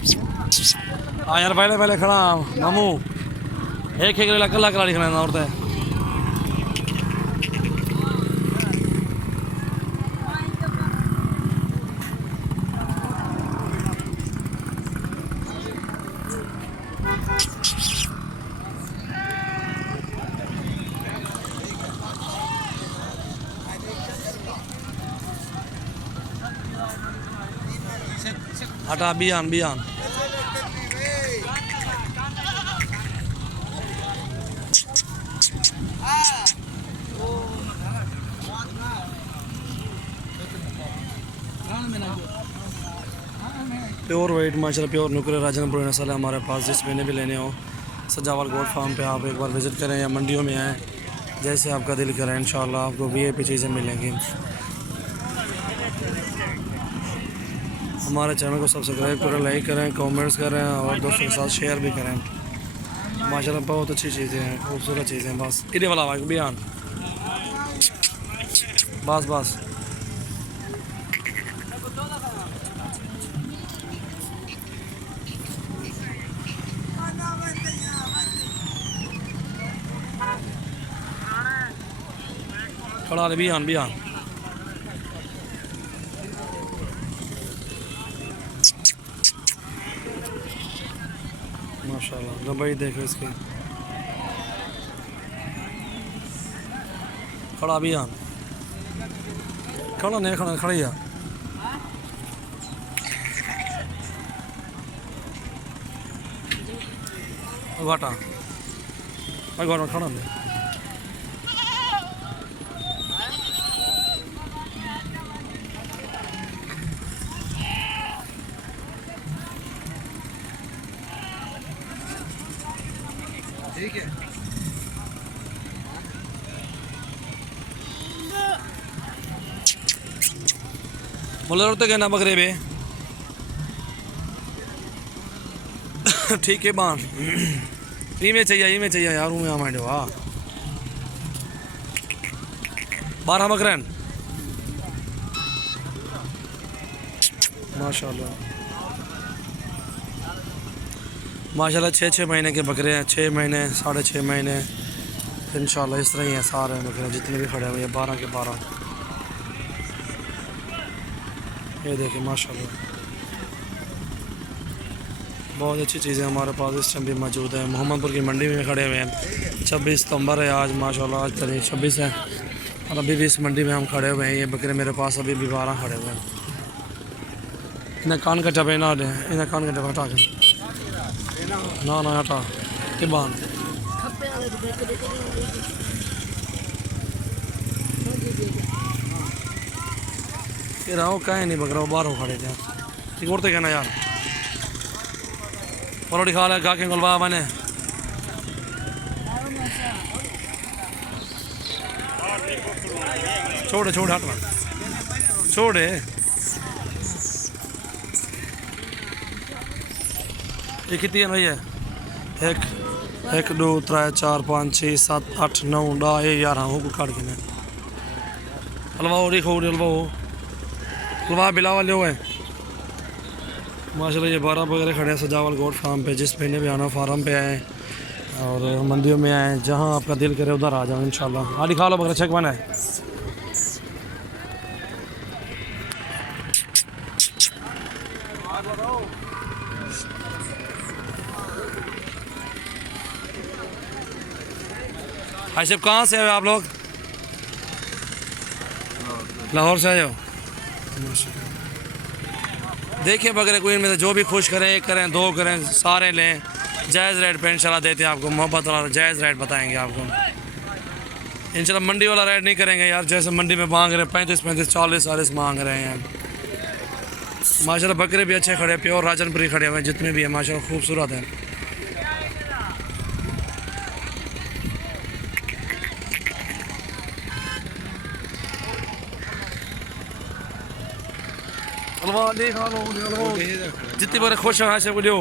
हाँ यार पहले पहले खड़ा मामू एक कला कला खड़ा और हटा बियान बियान प्योर वाइट माशाल्लाह प्योर नुकरे राजनपुर नस्ल है हमारे पास। जिस महीने भी लेने हो सजावल गोट फार्म पे आप एक बार विज़िट करें या मंडियों में आएँ, जैसे आपका दिल करें इंशाल्लाह आपको वीआईपी चीज़ें मिलेंगी। हमारे चैनल को सब्सक्राइब करें, लाइक करें, कमेंट्स करें और दोस्तों के साथ शेयर भी करें। माशाल्लाह बहुत अच्छी चीज़ें हैं, खूबसूरत चीज़ें। बस इधर वाला भाई बयान बस बस खड़ा ले बियान बियान माशाल्लाह लंबाई देखो इसकी। खड़ा बियान खड़ा नहीं खड़ा खड़ा ही है घाटा घाटा खड़ा नहीं ठीक है। बोले तो कहना बकरे बे ठीक है बान में चाहिए यार हूँ यहाँ माइंड वाह 12 बकरन माशाल्लाह माशाल्लाह 6 महीने के बकरे हैं, 6 महीने 6.5 महीने इंशाल्लाह इस तरह ही हैं सारे बकरे जितने भी खड़े हुए हैं 12 के 12। ये देखिए माशाल्लाह बहुत अच्छी चीज़ें हमारे पास इस टाइम भी मौजूद है। मोहम्मदपुर की मंडी में खड़े हुए हैं। 26 सितंबर है आज माशाल्लाह, आज तारीख 26 है और अभी भी इस मंडी में हम खड़े हुए हैं। ये बकरे मेरे पास अभी भी 12 खड़े हुए हैं। इन्हें कान का टपे ना दें, इन्हें कान का टपा हटा के ना हटा के बांध ये रहो कहीं नहीं बकरा बाहर हो खड़े थे ठीक और तो कहना यार परोटी खा ले गा के गलवा मैंने छोड़े छोड़ हटवा छोड़े ये कितनी है भैया 1 2 3 4 5 6 7 8 9 10 11 हो काट के हलवा हो खो हलवा बिलावा ले हुए माशाल्लाह। ये 12 वगैरह खड़े हैं सजावल गोट फार्म पे। जिस महीने भी आना फार्म पे आए और मंडियों में आए, जहाँ आपका दिल करे उधर आ जाओ इंशाल्लाह। हाँ दिखा लो बकरा चेक बना है भाई साहब कहाँ से आए आप लोग? लाहौर से आए हो? देखिए बकरे कोई इनमें से जो भी खुश करें, 1 करें 2 करें सारे लें, जायज़ रेट पे इंशाल्लाह देते हैं आपको। मोहब्बत वाला जायज़ रेट बताएंगे आपको इंशाल्लाह। मंडी वाला रेट नहीं करेंगे यार, जैसे मंडी में मांग रहे 35 40 मांग रहे हैं। माशाल्लाह बकरे भी अच्छे खड़े, प्योर राजनपुरी खड़े हुए हैं जितने भी हैं माशाल्लाह खूबसूरत हैं। जितनी बार खुश हैं ऐसे बोलियो